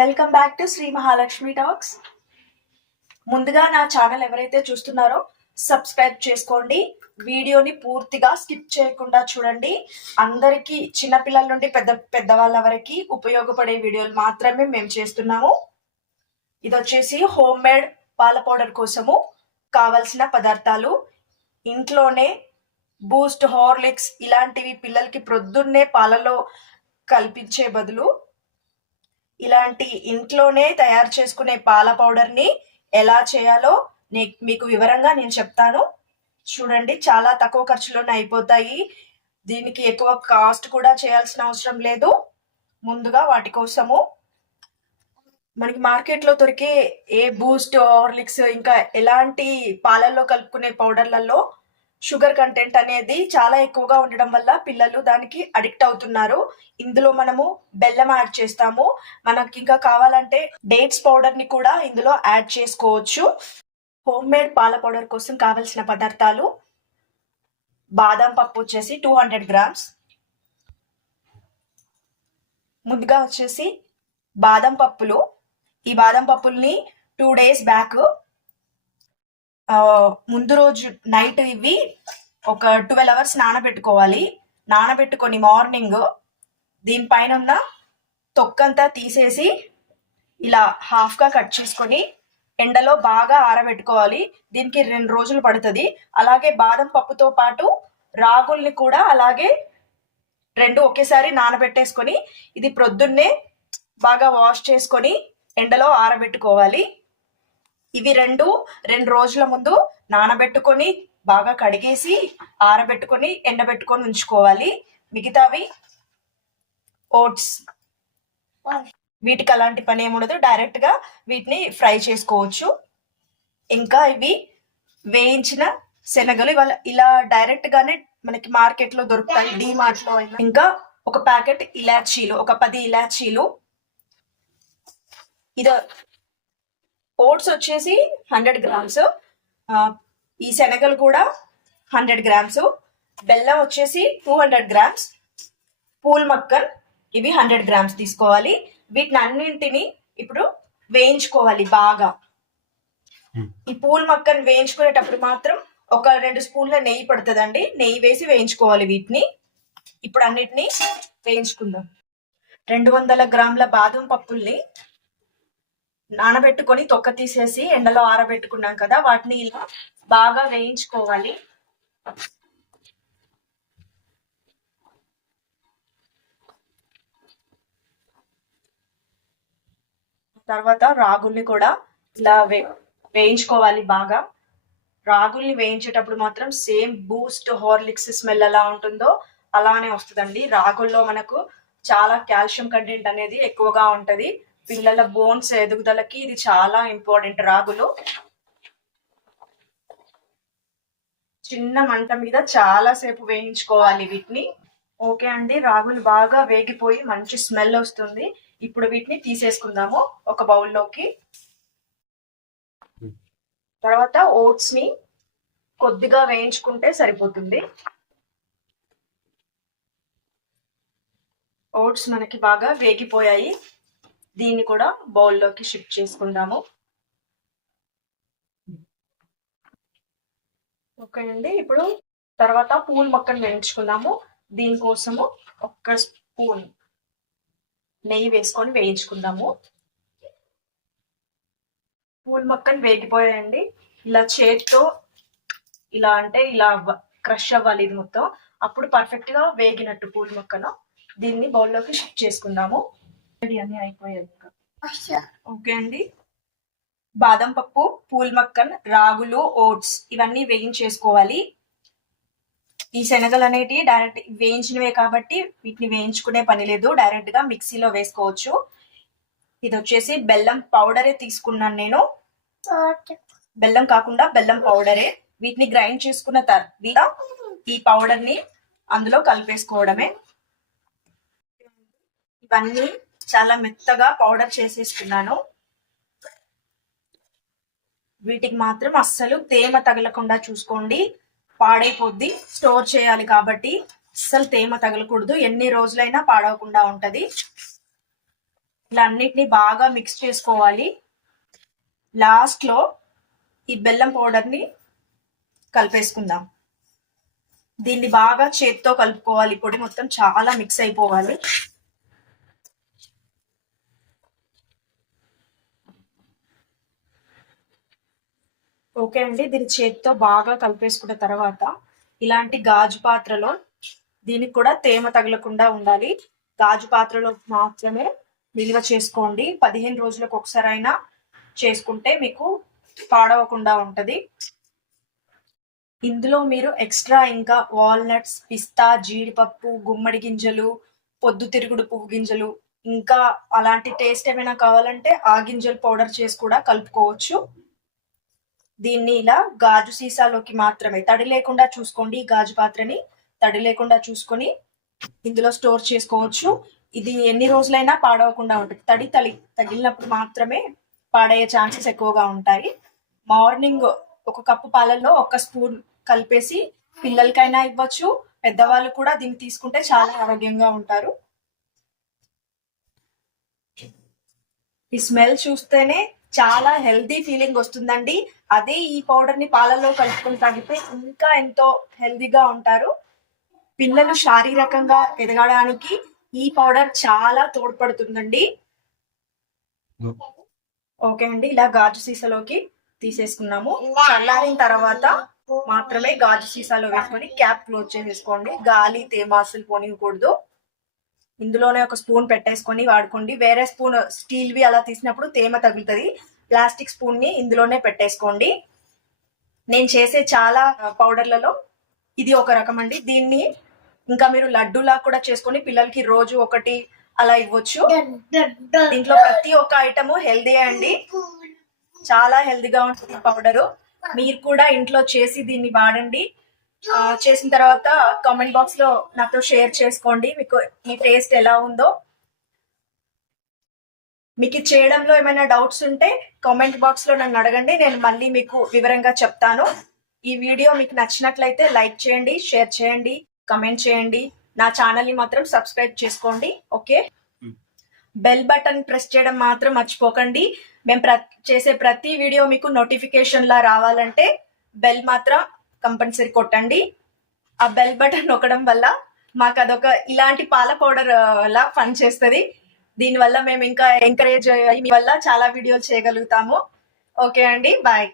Welcome back to Shri Mahalakshmi talks. ముందుగా నా channel ఎవరైతే చూస్తున్నారో సబ్స్క్రైబ్ చేసుకోండి. వీడియోని పూర్తిగా స్కిప్ చేయకుండా చూడండి. అందరికీ చిన్నపిల్లల నుండి పెద్దవాళ్ళ వరకు ఉపయోగపడే వీడియోలు మాత్రమే మేము చేస్తున్నాము. ఇది వచ్చేసి హోమ్ మేడ్ పాల పౌడర్ కోసము కావలసిన పదార్థాలు. ఇంట్లోనే బూస్ట్, హార్లిక్స్ ఇలాంటివి పిల్లలకి ప్రొద్దున్నే పాలలో కల్పించే బదులు ఇలాంటి ఇంట్లోనే తయారు చేసుకునే పాల పౌడర్ని ఎలా చేయాలో మీకు వివరంగా నేను చెప్తాను. చూడండి, చాలా తక్కువ ఖర్చులోనే అయిపోతాయి. దీనికి ఎక్కువ కాస్ట్ కూడా చేయాల్సిన అవసరం లేదు. ముందుగా వాటి కోసము మనకి మార్కెట్లో దొరికే ఏ బూస్ట్, హార్లిక్స్ ఇంకా ఎలాంటి పాలల్లో కలుపుకునే పౌడర్లలో షుగర్ కంటెంట్ అనేది చాలా ఎక్కువగా ఉండడం వల్ల పిల్లలు దానికి అడిక్ట్ అవుతున్నారు. ఇందులో మనము బెల్లం యాడ్ చేస్తాము. మనకి ఇంకా కావాలంటే డేట్స్ పౌడర్ ని కూడా ఇందులో యాడ్ చేసుకోవచ్చు. హోమ్ మేడ్ పాల పౌడర్ కోసం కావలసిన పదార్థాలు: బాదం పప్పు వచ్చేసి 200 గ్రామ్స్. ముందుగా వచ్చేసి బాదం పప్పులు. ఈ బాదం పప్పుల్ని 2 days బ్యాక్ ముందు రోజు నైట్ ఇవి ఒక 12 hours నానబెట్టుకోవాలి. నానబెట్టుకొని మార్నింగ్ దీనిపైన ఉన్న తొక్కంతా తీసేసి ఇలా హాఫ్గా కట్ చేసుకొని ఎండలో బాగా ఆరబెట్టుకోవాలి. దీనికి 2 రోజులు పడుతుంది. అలాగే బాదం పప్పుతో పాటు రాగుల్ని కూడా అలాగే 2 ఒకేసారి నానబెట్టేసుకొని ఇది ప్రొద్దున్నే బాగా వాష్ చేసుకొని ఎండలో ఆరబెట్టుకోవాలి. ఇవి 2 రోజుల ముందు నానబెట్టుకొని బాగా కడిగేసి ఆరబెట్టుకొని ఎండబెట్టుకొని ఉంచుకోవాలి. మిగతావి ఓట్స్, వీటికి అలాంటి పని ఏముండదు, డైరెక్ట్ గా వీటిని ఫ్రై చేసుకోవచ్చు. ఇంకా ఇవి వేయించిన శనగలు ఇలా డైరెక్ట్ గానే మనకి మార్కెట్ లో దొరుకుతాయి, డిమార్ట్ లో. ఇంకా ఒక ప్యాకెట్ ఇలాచీలు, ఒక 10 ఇలాచీలు. ఇది ఓట్స్ వచ్చేసి 100 గ్రామ్స్, ఈ శనగలు కూడా 100 గ్రామ్స్, బెల్లం వచ్చేసి 200 గ్రామ్స్, పూల్ మక్కన్ ఇవి 100 గ్రామ్స్ తీసుకోవాలి. వీటిని అన్నింటిని ఇప్పుడు వేయించుకోవాలి బాగా. ఈ పూల్ మక్కన్ వేయించుకునేటప్పుడు మాత్రం ఒక 2 స్పూన్ల నెయ్యి పడుతుందండి. నెయ్యి వేసి వేయించుకోవాలి వీటిని. ఇప్పుడు అన్నిటిని వేయించుకుందాం. 200 గ్రాముల బాదం పప్పుల్ని నానబెట్టుకొని తొక్క తీసేసి ఎండలో ఆరబెట్టుకున్నాం కదా, వాటిని ఇలా బాగా వేయించుకోవాలి. తర్వాత రాగుల్ని కూడా ఇలా వేయించుకోవాలి బాగా. రాగుల్ని వేయించేటప్పుడు మాత్రం సేమ్ బూస్ట్, హార్లిక్స్ స్మెల్ ఎలా ఉంటుందో అలానే వస్తుందండి. రాగుల్లో మనకు చాలా కాల్షియం కంటెంట్ అనేది ఎక్కువగా ఉంటది. పిల్లల బోన్స్ ఎదుగుదలకి ఇది చాలా ఇంపార్టెంట్. రాగులు చిన్న మంట మీద చాలా సేపు వేయించుకోవాలి వీటిని. ఓకే అండి, రాగులు బాగా వేగిపోయి మంచి స్మెల్ వస్తుంది. ఇప్పుడు వీటిని తీసేసుకుందాము ఒక బౌల్లోకి. తర్వాత ఓట్స్ ని కొద్దిగా వేయించుకుంటే సరిపోతుంది. ఓట్స్ మనకి బాగా వేగిపోయాయి. దీన్ని కూడా బౌల్లోకి షిఫ్ట్ చేసుకుందాము. ఓకే అండి, ఇప్పుడు తర్వాత పూల్ మక్కను వేయించుకుందాము. దీనికోసము 1 స్పూన్ నెయ్యి వేసుకొని వేయించుకుందాము. పూల్ మక్కను వేగిపోయాయండి. ఇలా చేతితో ఇలా అంటే ఇలా క్రష్ అవ్వాలి ఇది మొత్తం. అప్పుడు పర్ఫెక్ట్ గా వేగినట్టు పూల్ మక్కను. దీన్ని బౌల్లోకి షిఫ్ట్ చేసుకుందాము. అన్ని అయిపోయాయి. ఓకే అండి, బాదం పప్పు, పూల్ మక్కన్, రాగులు, ఓట్స్ ఇవన్నీ వేయించేసుకోవాలి. ఈ శనగలు అనేటివి డైరెక్ట్ వేయించినవే కాబట్టి వీటిని వేయించుకునే పని లేదు, డైరెక్ట్ గా మిక్సీలో వేసుకోవచ్చు. ఇది వచ్చేసి బెల్లం పౌడరే తీసుకున్నాను నేను. బెల్లం కాకుండా బెల్లం పౌడరే. వీటిని గ్రైండ్ చేసుకున్న తర్వాత ఈ పౌడర్ ని అందులో కలిపేసుకోవడమే. ఇవన్నీ చాలా మెత్తగా పౌడర్ చేసేసుకున్నాను. వీటికి మాత్రం అస్సలు తేమ తగలకుండా చూసుకోండి, పాడైపోద్ది. స్టోర్ చేయాలి కాబట్టి అస్సలు తేమ తగలకూడదు, ఎన్ని రోజులైనా పాడవకుండా ఉంటది. ఇలా అన్నిటిని బాగా మిక్స్ చేసుకోవాలి. లాస్ట్ లో ఈ బెల్లం పౌడర్ ని కలిపేసుకుందాం. దీన్ని బాగా చేత్తో కలుపుకోవాలి. పొడి మొత్తం చాలా మిక్స్ అయిపోవాలి. ఓకే అండి, దీన్ని చేత్తో బాగా కలిపేసుకున్న తర్వాత ఇలాంటి గాజు పాత్రలో, దీనికి కూడా తేమ తగలకుండా ఉండాలి, గాజు పాత్రలో మాత్రమే నిల్వ చేసుకోండి. 15 రోజులకు ఒకసారి అయినా చేసుకుంటే మీకు పాడవకుండా ఉంటది. ఇందులో మీరు ఎక్స్ట్రా ఇంకా వాల్నట్స్, పిస్తా, జీడిపప్పు, గుమ్మడి గింజలు, పొద్దుతిరుగుడు పువ్వు గింజలు, ఇంకా అలాంటి టేస్ట్ ఏమైనా కావాలంటే ఆ గింజలు పౌడర్ చేసి కూడా కలుపుకోవచ్చు. దీన్ని ఇలా గాజు సీసాలోకి మాత్రమే, తడి లేకుండా చూసుకోండి. గాజు పాత్రని తడి లేకుండా చూసుకొని ఇందులో స్టోర్ చేసుకోవచ్చు. ఇది ఎన్ని రోజులైనా పాడవకుండా ఉంటుంది. తడి తగిలినప్పుడు మాత్రమే పాడయ్యే ఛాన్సెస్ ఎక్కువగా ఉంటాయి. మార్నింగ్ 1 కప్పు పాలల్లో 1 స్పూన్ కలిపేసి పిల్లలకైనా ఇవ్వచ్చు. పెద్దవాళ్ళు కూడా దీన్ని తీసుకుంటే చాలా ఆరోగ్యంగా ఉంటారు. ఈ స్మెల్ చూస్తేనే చాలా హెల్దీ ఫీలింగ్ వస్తుందండి. అదే ఈ పౌడర్ ని పాలలో కలుపుకొని తాగితే ఇంకా ఎంతో హెల్దీగా ఉంటారు. పిల్లలు శారీరకంగా ఎదగడానికి ఈ పౌడర్ చాలా తోడ్పడుతుందండి. ఓకే అండి, ఇలా గాజు సీసాలోకి తీసేసుకున్నాము. చల్లారిన తర్వాత మాత్రమే గాజు సీసాలో వేసుకొని క్యాప్ క్లోజ్ చేసేసుకోండి. గాలి, తేమ అసలు పోనివ్వకూడదు. ఇందులోనే 1 స్పూన్ పెట్టేసుకొని వాడుకోండి. వేరే స్పూన్ స్టీల్వి అలా తీసినప్పుడు తేమ తగులుతుంది. ప్లాస్టిక్ స్పూన్ ని ఇందులోనే పెట్టేసుకోండి. నేను చేసే చాలా పౌడర్లలో ఇది ఒక రకం అండి. దీన్ని ఇంకా మీరు లడ్డూలా కూడా చేసుకొని పిల్లలకి రోజు 1 అలా ఇవ్వచ్చు. దీంట్లో ప్రతి ఒక్క ఐటమ్ హెల్దీ అండి, చాలా హెల్దీగా ఉంటుంది పౌడరు. మీరు కూడా ఇంట్లో చేసి దీన్ని వాడండి. చేసిన తర్వాత కామెంట్ బాక్స్ లో నాతో షేర్ చేసుకోండి మీకు ఈ టేస్ట్ ఎలా ఉందో. మీకు చేయడంలో ఏమైనా డౌట్స్ ఉంటే కామెంట్ బాక్స్ లో నన్ను అడగండి, నేను మళ్ళీ మీకు వివరంగా చెప్తాను. ఈ వీడియో మీకు నచ్చినట్లయితే లైక్ చేయండి, షేర్ చేయండి, కమెంట్ చేయండి. నా ఛానల్ ని మాత్రం సబ్స్క్రైబ్ చేసుకోండి. ఓకే, బెల్ బటన్ ప్రెస్ చేయడం మాత్రం మర్చిపోకండి. మేము చేసే ప్రతి వీడియో మీకు నోటిఫికేషన్ లా రావాలంటే బెల్ మాత్రం కంపల్సరీ కొట్టండి. ఆ బెల్ బటన్ నొక్కడం వల్ల మాకు అదొక ఇలాంటి పాల పౌడర్ లా పనిచేస్తుంది. దీనివల్ల మేము ఇంకా ఎంకరేజ్ అయ్యి మీ వల్ల చాలా వీడియోలు చేయగలుగుతాము. ఓకే అండి, బాయ్.